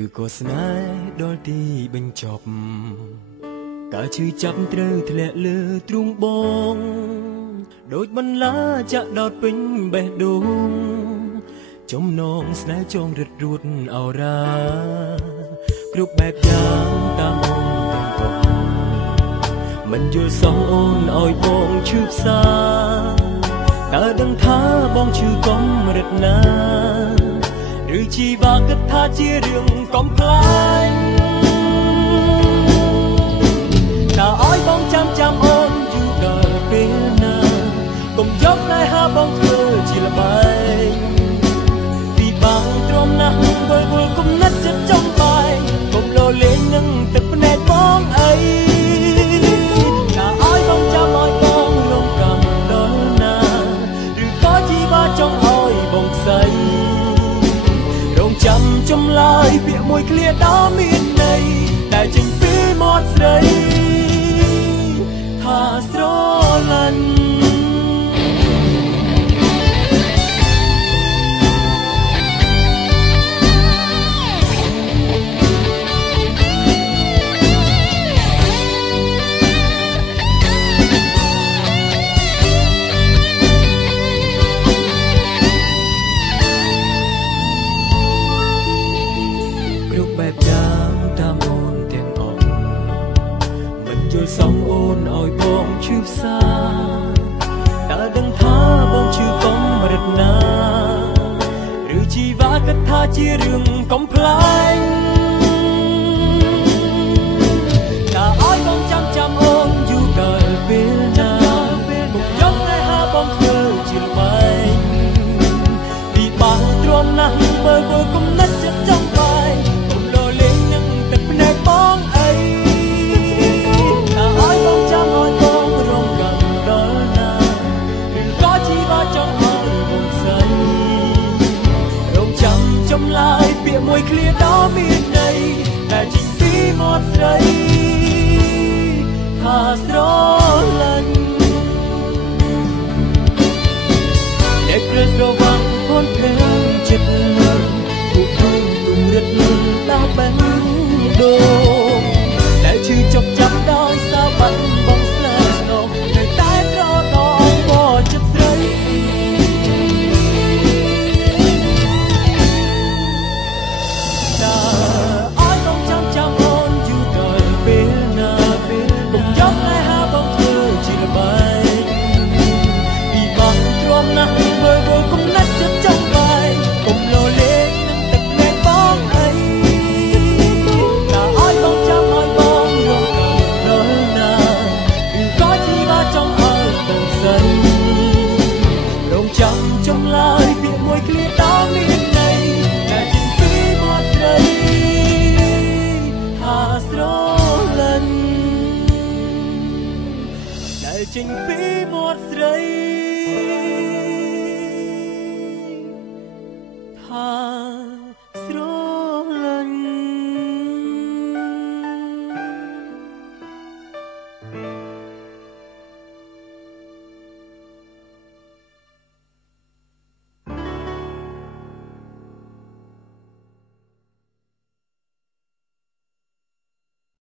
ឬក៏ស្នេហ៍ដល់ទីបញ្ចប់ការឈឺចាប់ត្រូវធ្លាក់លើទ្រូងបងដូចបន្លាចាក់ដោតពេញបេះដូងចំណងស្នេហ៍ចងរឹតរួតអរ៉ាគ្រប់បែបយ៉ាងតាមអូនទាំងអស់មិនយល់សោះអូនឲ្យបងឈឺផ្សាតើដឹងថាបងឈឺកំរិតណាឬជីវ៉ាគិតថាជារឿងកំប្លែងតើឲ្យបងចាំអូនយូរដល់ពេលណាកុំយកស្នេហាបងធ្វើជាល្បែងពីបាំងទ្រាំណាស់វិលវល់គំនិតចិត្តចំបែងកុំលោលេងនឹងទឹកភ្នែកបងអីតើឲ្យបងចាំឲ្យបងរងកម្មដល់ណាឬក៏ជីវ៉ាចង់ឲ្យបងខ្សែរងចាំចម្លើយពាក្យមួយឃ្លាដ៏មានន័យដែលចេញពីមាត់ស្រីថាស្រឡាញ់បែបយ៉ាងតាមអូនទាំងអស់មិនយល់សមអូនឲ្យបងឈឺផ្សាតើដឹងថាបងឈឺកំរិតណាឬជីវ៉ាគិតថាជារឿងកំប្លែងតើឲ្យបងចាំអូនយូរដល់ពេលណាមុខយកស្នេហាបងធ្វើជាល្បែងពីបាក់ទ្រាំណាស់មើលគំនិតចិត្តចង់បែងបងអីតើឲ្យបងចាំឲ្យបងរងកម្មដល់ណាឬក៏ជីវ៉ាចង់ឲ្យបងស្អីរងចាំចម្លើយពាក្យមួយឃ្លាដ៏មានន័យដែលចេញពីមាត់ស្រីថាស្រឡាញ់អ្នកព្រឹកស្រវាំងพ้นពេលចិត្តពួកខ្ញុំទុំរិតដល់បេះដូងដែលឈឺចុកចាប់ដោយសារបាត់បងស្នេហ៍ស្នងនៅតែត្រដងបចិត្តស្រីតើឲ្យបងចាំអូនយូរដល់ពេលណាកុំយកស្នេហាបងធ្វើជាល្បែងពីបាក់ទ្រាំណាស់មើលវល់គំនិតចិត្តចង់បែងកុំលោលេងទឹកភ្នែកបងអីចម្លើយពាក្យមួយឃ្លាដ៏មានន័យដែលចេញពីមាត់ស្រីថាស្រឡាញ់ដែលចេញពីមាត់ស្រីថា